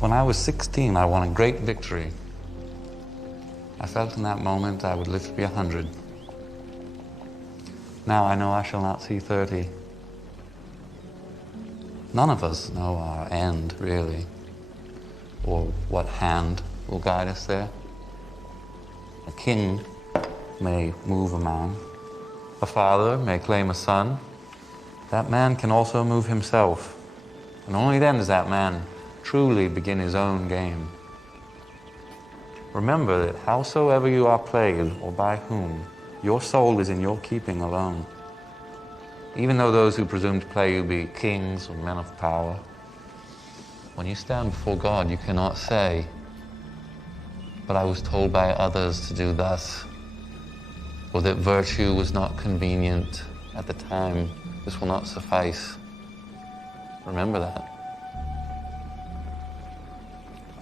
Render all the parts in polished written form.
When I was 16, I won a great victory. I felt in that moment I would live to be 100. Now I know I shall not see 30. None of us know our end, really, or what hand will guide us there. A king may move a man. A father may claim a son. That man can also move himself. And only then does that man truly begin his own game. Remember that howsoever you are played, or by whom, your soul is in your keeping alone. Even though those who presume to play you be kings or men of power, when you stand before God, you cannot say, "But I was told by others to do thus," or that virtue was not convenient at the time. This will not suffice. Remember that.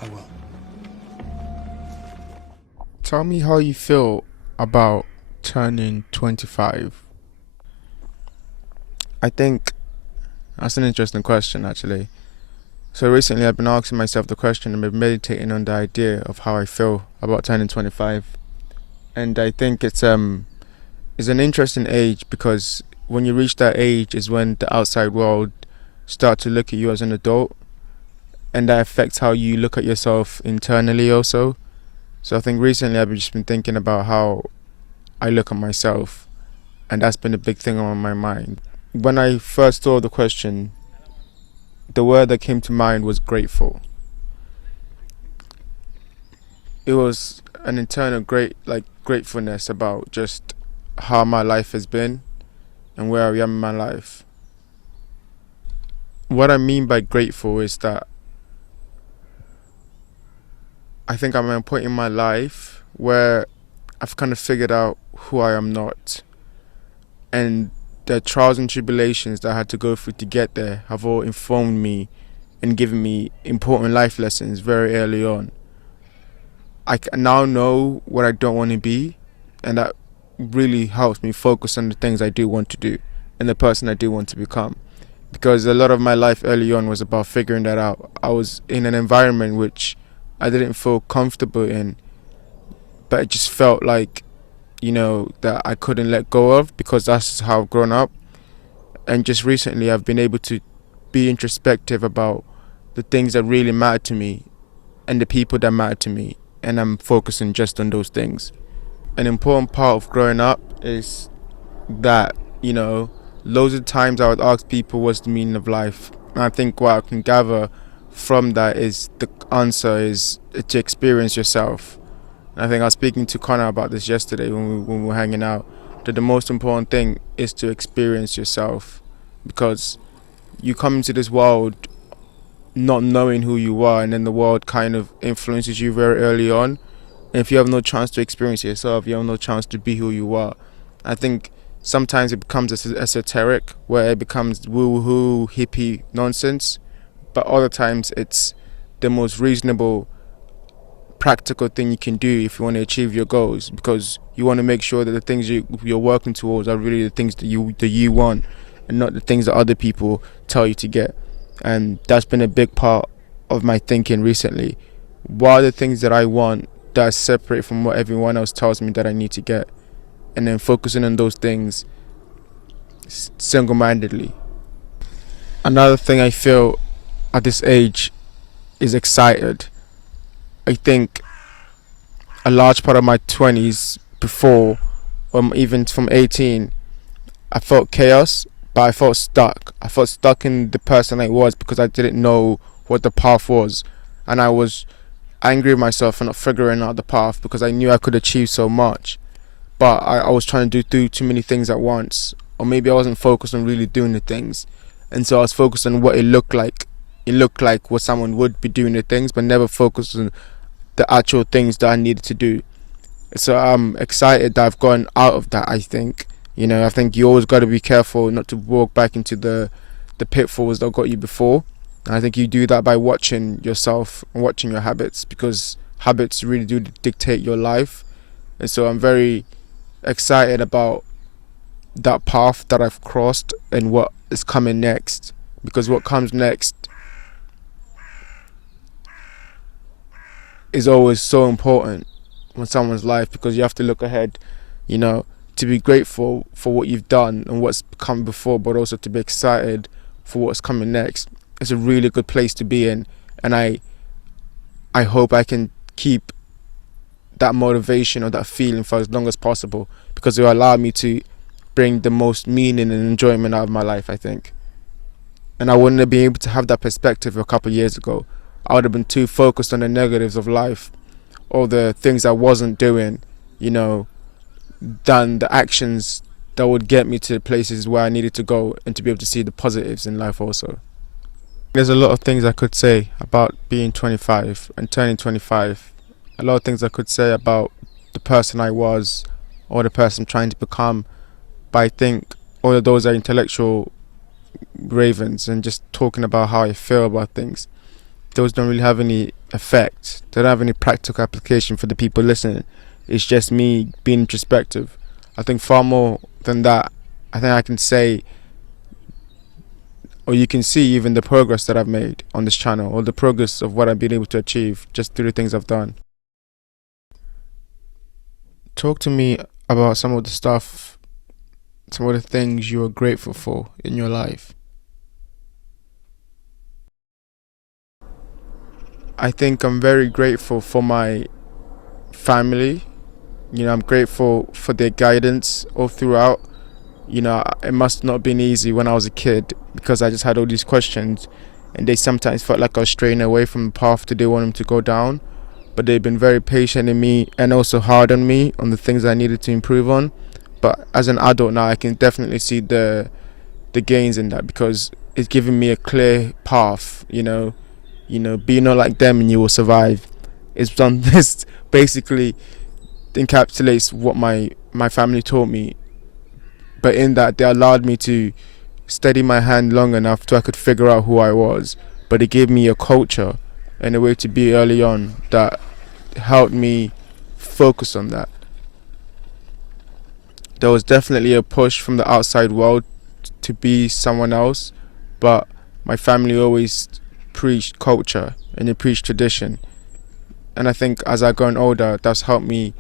I will. Tell me how you feel about turning 25. I think that's an interesting question, actually. So recently I've been asking myself the question and been meditating on the idea of how I feel about turning 25. And I think it's an interesting age, because when you reach that age is when the outside world start to look at you as an adult, and that affects how you look at yourself internally also. So I think recently I've just been thinking about how I look at myself, and that's been a big thing on my mind. When I first saw the question, the word that came to mind was grateful. It was an internal gratefulness about just how my life has been and where I am in my life. What I mean by grateful is that I think I'm at a point in my life where I've kind of figured out who I am not. And the trials and tribulations that I had to go through to get there have all informed me and given me important life lessons very early on. I now know what I don't want to be, and that really helps me focus on the things I do want to do and the person I do want to become. Because a lot of my life early on was about figuring that out. I was in an environment which I didn't feel comfortable in, but it just felt like, that I couldn't let go of, because that's how I've grown up. And just recently I've been able to be introspective about the things that really matter to me and the people that matter to me, and I'm focusing just on those things. An important part of growing up is that, loads of times I would ask people what's the meaning of life. And I think what I can gather from that is the answer is to experience yourself. And I think I was speaking to Connor about this yesterday when we were hanging out, that the most important thing is to experience yourself, because you come into this world not knowing who you are, and then the world kind of influences you very early on. And if you have no chance to experience yourself, you have no chance to be who you are. I think sometimes it becomes esoteric, where it becomes woo-hoo, hippie nonsense. But other times it's the most reasonable, practical thing you can do if you want to achieve your goals, because you want to make sure that the things you're working towards are really the things that you want, and not the things that other people tell you to get. And that's been a big part of my thinking recently. What are the things that I want that are separate from what everyone else tells me that I need to get? And then focusing on those things single-mindedly. Another thing I feel at this age is excited. I think a large part of my 20s before, even from 18, I felt chaos, but I felt stuck. I felt stuck in the person I was because I didn't know what the path was. And I was angry with myself for not figuring out the path, because I knew I could achieve so much. But I was trying to do too many things at once. Or maybe I wasn't focused on really doing the things. And so I was focused on what it looked like. It looked like what someone would be doing the things, but never focused on the actual things that I needed to do. So I'm excited that I've gotten out of that, I think. I think you always got to be careful not to walk back into the pitfalls that got you before. And I think you do that by watching yourself and watching your habits, because habits really do dictate your life. And so I'm very excited about that path that I've crossed and what is coming next, because what comes next is always so important in someone's life, because you have to look ahead, you know, to be grateful for what you've done and what's come before, but also to be excited for what's coming next. It's a really good place to be in, and I hope I can keep that motivation or that feeling for as long as possible, because it will allow me to bring the most meaning and enjoyment out of my life, I think. And I wouldn't have been able to have that perspective a couple of years ago. I would have been too focused on the negatives of life, or the things I wasn't doing, you know, than the actions that would get me to the places where I needed to go, and to be able to see the positives in life also. There's a lot of things I could say about being 25 and turning 25. A lot of things I could say about the person I was, or the person I'm trying to become. But I think all of those are intellectual ravens, and just talking about how I feel about things, those don't really have any effect. They don't have any practical application for the people listening. It's just me being introspective. I think far more than that, I think I can say, or you can see even the progress that I've made on this channel, or the progress of what I've been able to achieve just through the things I've done. Talk to me about some of the stuff, some of the things you are grateful for in your life. I think I'm very grateful for my family. You know, I'm grateful for their guidance all throughout. You know, it must not have been easy when I was a kid, because I just had all these questions, and they sometimes felt like I was straying away from the path that they wanted to go down. But they've been very patient in me, and also hard on me on the things I needed to improve on. But as an adult now, I can definitely see the gains in that, because it's given me a clear path. Be not like them and you will survive. It's done. This basically encapsulates what my family taught me, but in that they allowed me to steady my hand long enough so I could figure out who I was. But it gave me a culture and a way to be early on that helped me focus on that. There was definitely a push from the outside world to be someone else, but my family always preached culture and they preached tradition. And I think as I've grown older, that's helped me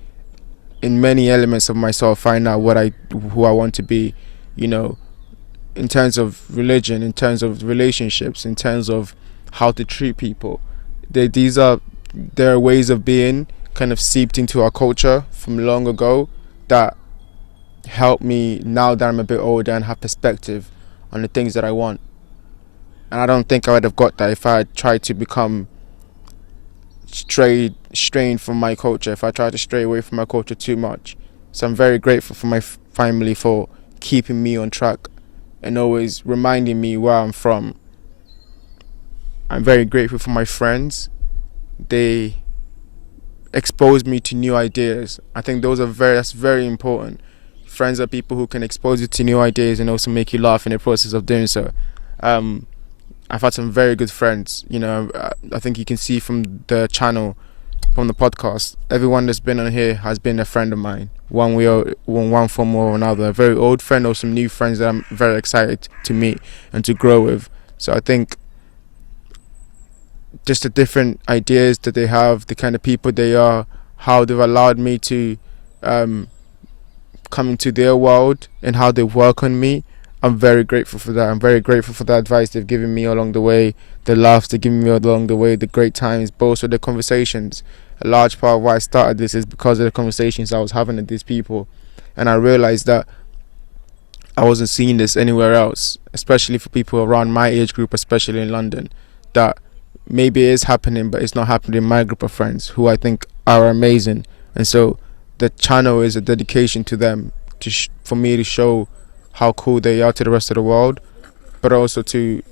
in many elements of myself find out who I want to be, in terms of religion, in terms of relationships, in terms of how to treat people. There are ways of being kind of seeped into our culture from long ago that help me now that I'm a bit older and have perspective on the things that I want. And I don't think I would have got that if I had tried to become strained from my culture, if I tried to stray away from my culture too much. So I'm very grateful for my family for keeping me on track and always reminding me where I'm from. I'm very grateful for my friends. They expose me to new ideas. I think that's very important. Friends are people who can expose you to new ideas and also make you laugh in the process of doing so. I've had some very good friends. I think you can see from the channel, from the podcast, everyone that's been on here has been a friend of mine, one form or another. A very old friend or some new friends that I'm very excited to meet and to grow with. So I think just the different ideas that they have, the kind of people they are, how they've allowed me to come into their world and how they work on me. I'm very grateful for that. I'm very grateful for the advice they've given me along the way, the laughs they've given me along the way, the great times, but also the conversations. A large part of why I started this is because of the conversations I was having with these people. And I realized that I wasn't seeing this anywhere else, especially for people around my age group, especially in London, that maybe it is happening, but it's not happening in my group of friends who I think are amazing. And so the channel is a dedication to them, for me to show how cool they are to the rest of the world, but also to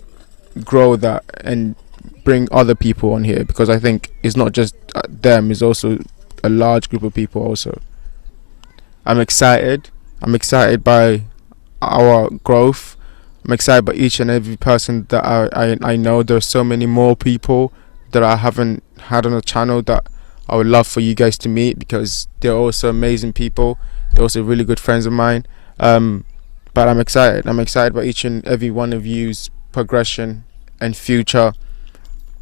grow that and bring other people on here, because I think it's not just them, it's also a large group of people also. I'm excited by our growth. I'm excited by each and every person that I know. There's so many more people that I haven't had on the channel that I would love for you guys to meet, because they're also amazing people. They're also really good friends of mine. But I'm excited. I'm excited by each and every one of you's progression and future.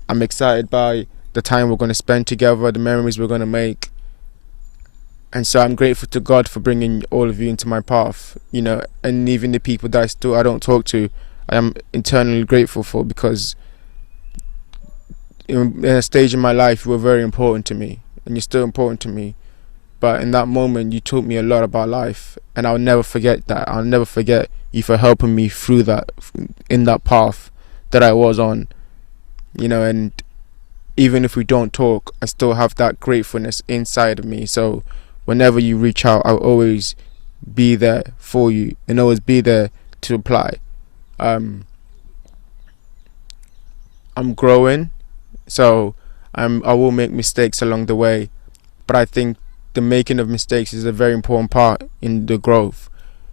I'm excited by the time we're going to spend together, the memories we're going to make. And so I'm grateful to God for bringing all of you into my path, and even the people that I don't talk to, I am internally grateful for, because in a stage in my life you were very important to me, and you're still important to me. But in that moment you taught me a lot about life, and I'll never forget that. I'll never forget you for helping me through that, in that path that I was on, and even if we don't talk, I still have that gratefulness inside of me. So whenever you reach out, I'll always be there for you and always be there to apply. I'm growing, so I will make mistakes along the way, but I think the making of mistakes is a very important part in the growth,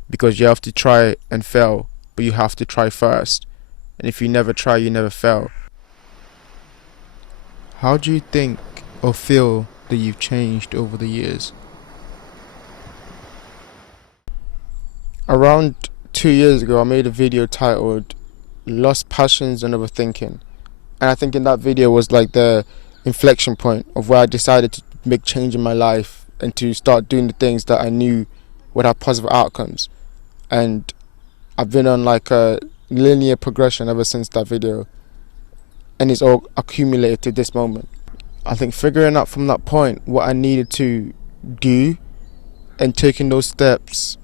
because you have to try and fail, but you have to try first. And if you never try, you never fail. How do you think or feel that you've changed over the years? Around 2 years ago, I made a video titled Lost Passions and Overthinking. And I think in that video was like the inflection point of where I decided to make change in my life and to start doing the things that I knew would have positive outcomes. And I've been on like a linear progression ever since that video. And it's all accumulated to this moment. I think figuring out from that point what I needed to do and taking those steps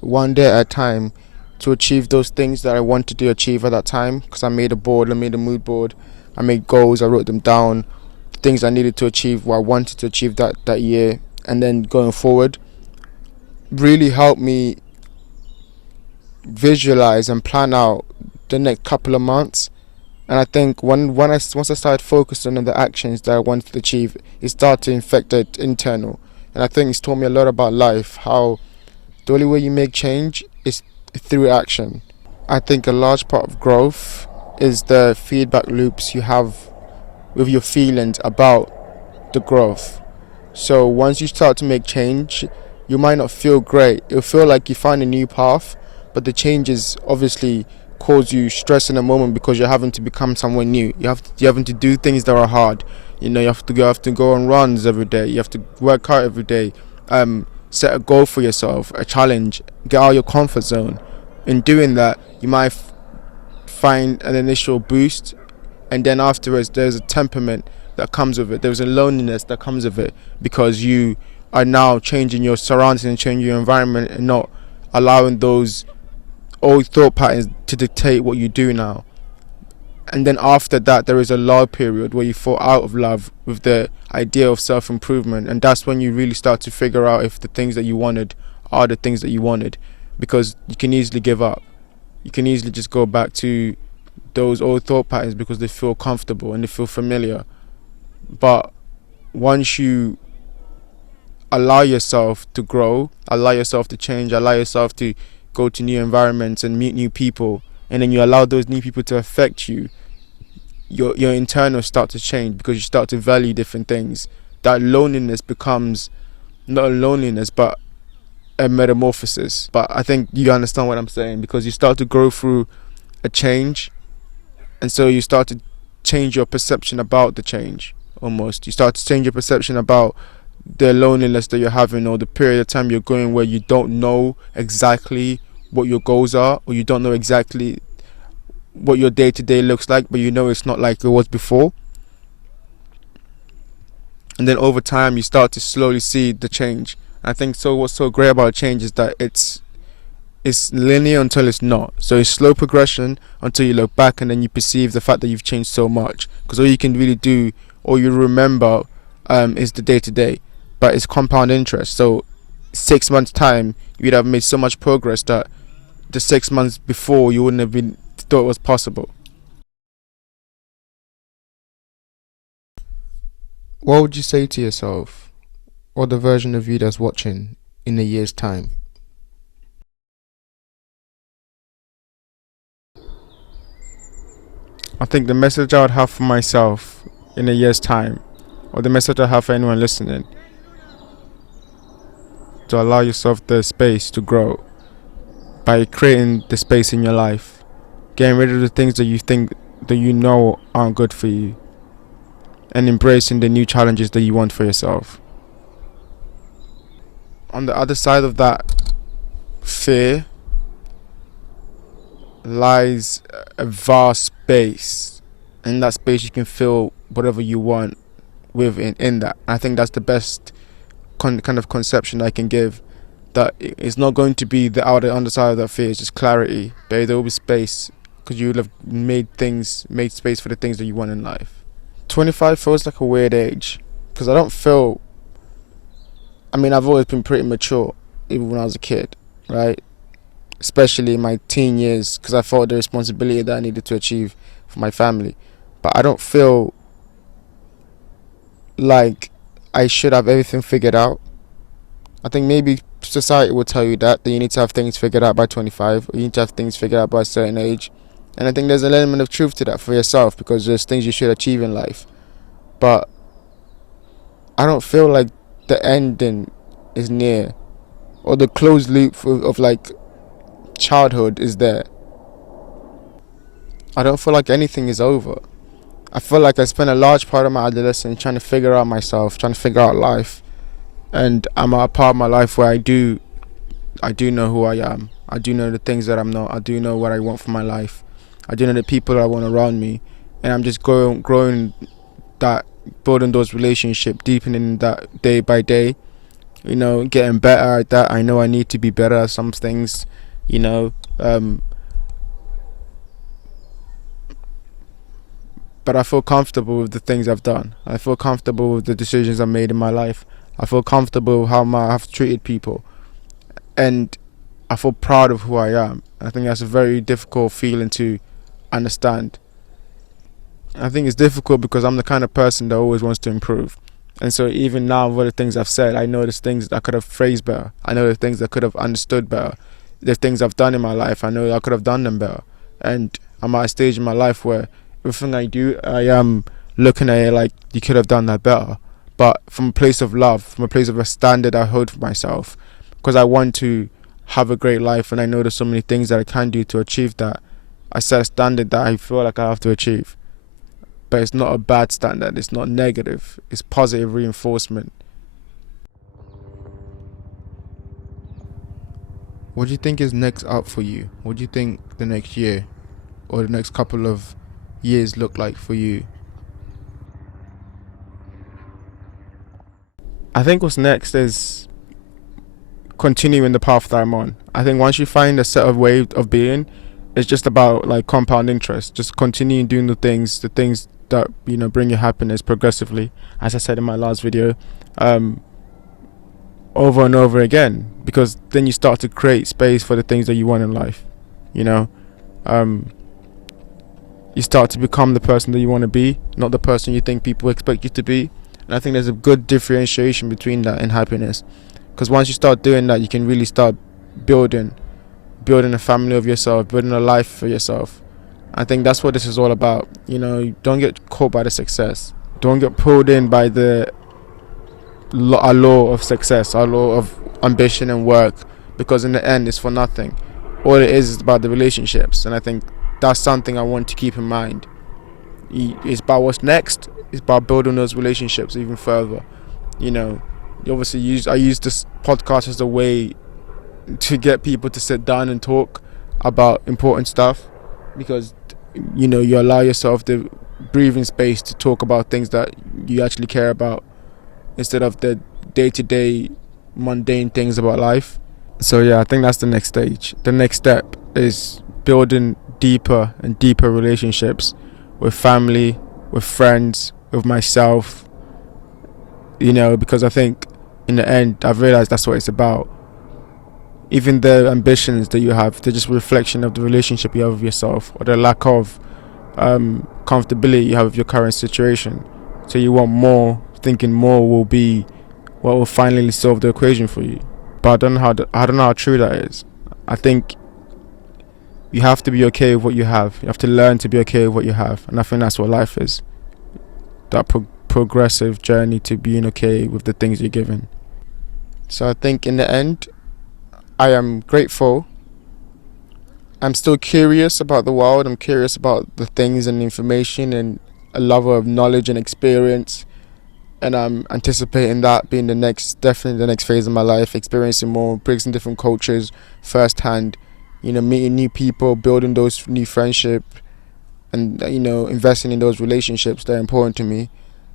one day at a time to achieve those things that I wanted to achieve at that time, because I made a mood board, I made goals, I wrote them down, the things I needed to achieve, what I wanted to achieve that year, and then going forward, really helped me visualize and plan out the next couple of months. And I think once I started focusing on the actions that I wanted to achieve, it started to infect the internal. And I think it's taught me a lot about life, how the only way you make change is through action. I think a large part of growth is the feedback loops you have with your feelings about the growth. So once you start to make change, you might not feel great. It'll feel like you find a new path, but the changes obviously cause you stress in a moment because you're having to become someone new. You're having to do things that are hard. You have to go on runs every day. You have to work hard every day. Set a goal for yourself, a challenge. Get out of your comfort zone. In doing that, you might find an initial boost, and then afterwards there's a temperament that comes with it. There's a loneliness that comes with it, because you are now changing your surroundings and changing your environment and not allowing those old thought patterns to dictate what you do now. And then after that, there is a lull period where you fall out of love with the idea of self-improvement, and that's when you really start to figure out if the things that you wanted are the things that you wanted, because you can easily give up. You can easily just go back to those old thought patterns because they feel comfortable and they feel familiar. But once you allow yourself to grow, allow yourself to change, allow yourself to go to new environments and meet new people, and then you allow those new people to affect you, your internal start to change, because you start to value different things. That loneliness becomes not a loneliness but a metamorphosis. But I think you understand what I'm saying, because you start to grow through a change, and so you start to change your perception about the change. Almost you start to change your perception about the loneliness that you're having, or the period of time you're going where you don't know exactly what your goals are, or you don't know exactly what your day-to-day looks like, but you know it's not like it was before. And then over time you start to slowly see the change. I think what's so great about change is that it's linear until it's not. So it's slow progression until you look back and then you perceive the fact that you've changed so much, because all you can really do, or you remember, is the day-to-day. But it's compound interest. So 6 months time you'd have made so much progress that the 6 months before you wouldn't have thought it was possible. What would you say to yourself, or the version of you that's watching, in a year's time? I think the message I would have for myself in a year's time, or the message I have for anyone listening, to allow yourself the space to grow by creating the space in your life, getting rid of the things that you think that you know aren't good for you, and embracing the new challenges that you want for yourself. On the other side of that fear lies a vast space. In that space, you can feel whatever you want in that. I think that's the best kind of conception I can give. That it's not going to be the underside of that fear. It's just clarity, but there will be space because you will have made space for the things that you want in life. 25 feels like a weird age because I don't feel. I mean, I've always been pretty mature, even when I was a kid, right? Especially in my teen years, because I felt the responsibility that I needed to achieve for my family. But I don't feel like I should have everything figured out. I think maybe society will tell you that you need to have things figured out by 25, or you need to have things figured out by a certain age. And I think there's an element of truth to that for yourself, because there's things you should achieve in life. But I don't feel like the ending is near, or the closed loop of like childhood is there. I don't feel like anything is over. I feel like I spent a large part of my adolescence trying to figure out myself, trying to figure out life. And I'm at a part of my life where I do know who I am. I do know the things that I'm not. I do know what I want for my life. I do know the people that I want around me. And I'm just growing that, building those relationships, deepening that day by day. You know, getting better at that. I know I need to be better at some things, you know. But I feel comfortable with the things I've done. I feel comfortable with the decisions I've made in my life. I feel comfortable with how I've treated people. And I feel proud of who I am. I think that's a very difficult feeling to understand. I think it's difficult because I'm the kind of person that always wants to improve. And so even now, with the things I've said, I know there's things that I could have phrased better. I know there's things that I could have understood better. There's things I've done in my life, I know I could have done them better. And I'm at a stage in my life where everything I do, I am looking at it like you could have done that better. But from a place of love, from a place of a standard I hold for myself, because I want to have a great life and I know there's so many things that I can do to achieve that. I set a standard that I feel like I have to achieve. But it's not a bad standard, it's not negative, it's positive reinforcement. What do you think is next up for you? What do you think the next year or the next couple of years look like for you? I think what's next is continuing the path that I'm on. I think once you find a set of way of being, it's just about like compound interest. Just continuing doing the things that, you know, bring you happiness progressively, as I said in my last video, over and over again, because then you start to create space for the things that you want in life. You know, you start to become the person that you want to be, not the person you think people expect you to be. And I think there's a good differentiation between that and happiness, because once you start doing that, you can really start building a family of yourself, building a life for yourself. I think that's what this is all about. You know, don't get caught by the success. Don't get pulled in by our law of success, our law of ambition and work, because in the end, it's for nothing. All it is about the relationships, and I think that's something I want to keep in mind. It's about what's next. It's about building those relationships even further. You know, I use this podcast as a way to get people to sit down and talk about important stuff, because you know, you allow yourself the breathing space to talk about things that you actually care about, instead of the day-to-day mundane things about life. So yeah, I think that's the next stage. The next step is building deeper and deeper relationships with family, with friends, with myself, you know, because I think in the end I've realized that's what it's about. Even the ambitions that you have, they're just a reflection of the relationship you have with yourself, or the lack of comfortability you have with your current situation. So you want more, thinking more will be what will finally solve the equation for you. But I don't know how true that is. I think you have to be okay with what you have. You have to learn to be okay with what you have, and I think that's what life is. That progressive journey to being okay with the things you're given. So I think in the end, I am grateful. I'm still curious about the world. I'm curious about the things and information, and a lover of knowledge and experience, and I'm anticipating that being definitely the next phase of my life, experiencing more, experiencing different cultures firsthand, meeting new people, building those new friendships, and investing in those relationships that are important to me.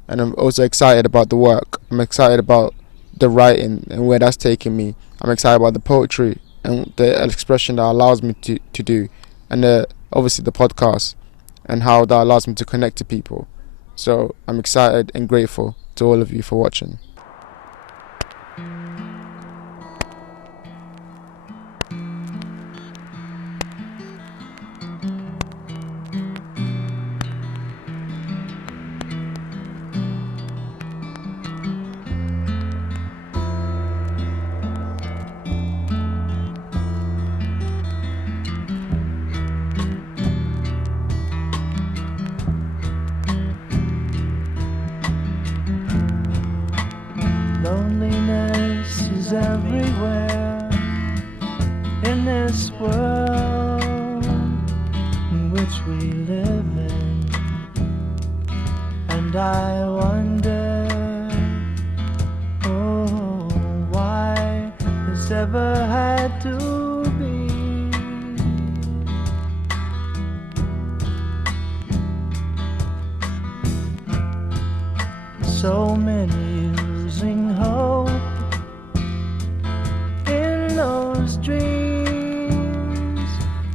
And I'm also excited about the work. I'm excited about the writing and where that's taking me. I'm excited about the poetry and the expression that allows me to do, and obviously the podcast and how that allows me to connect to people. So I'm excited and grateful to all of you for watching. Loneliness is everywhere in this world in which we live in, and I wonder, oh, why this ever had to be. So many losing hope in those dreams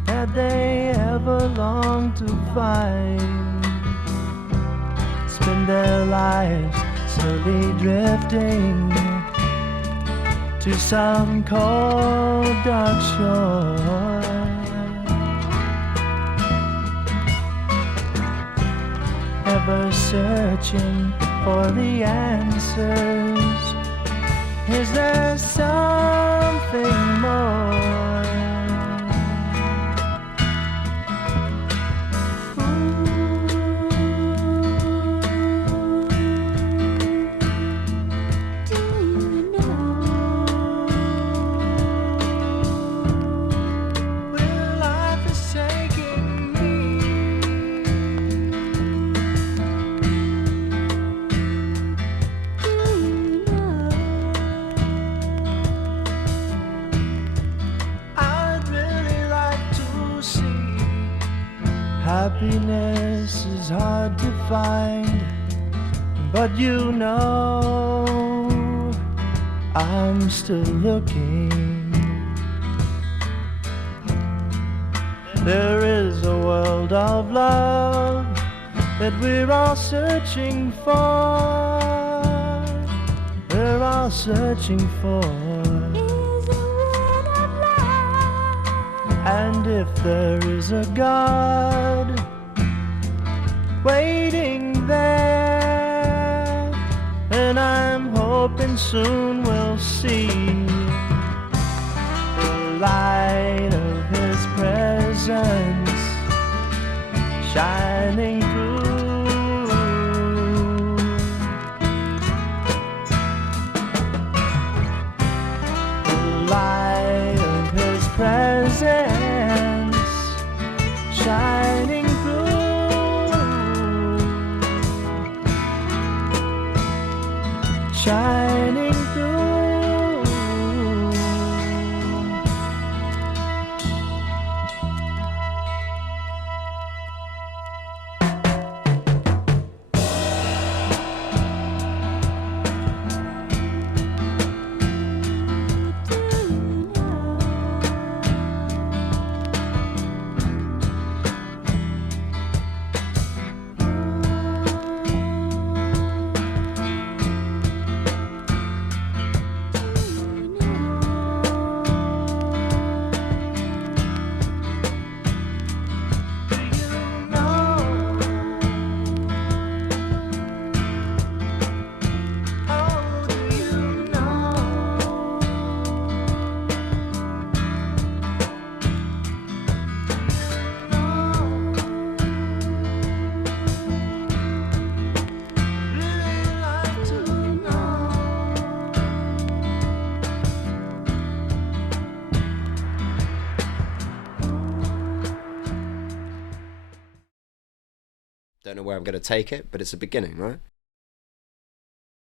that they ever long to find. Spend their lives slowly drifting to some cold dark shore, ever searching for the answers. Is there something more? Do you know Where life is taking me? I'd really like to see. Happiness is hard to find, but I'm still looking. There is a world of love that we're all searching for. We're all searching for. is a word of love? And if there is a God waiting there, then I'm hoping soon we'll see the light of His presence shining through. The light of His presence shining through, shining through. Don't know where I'm going to take it, but it's a beginning, right?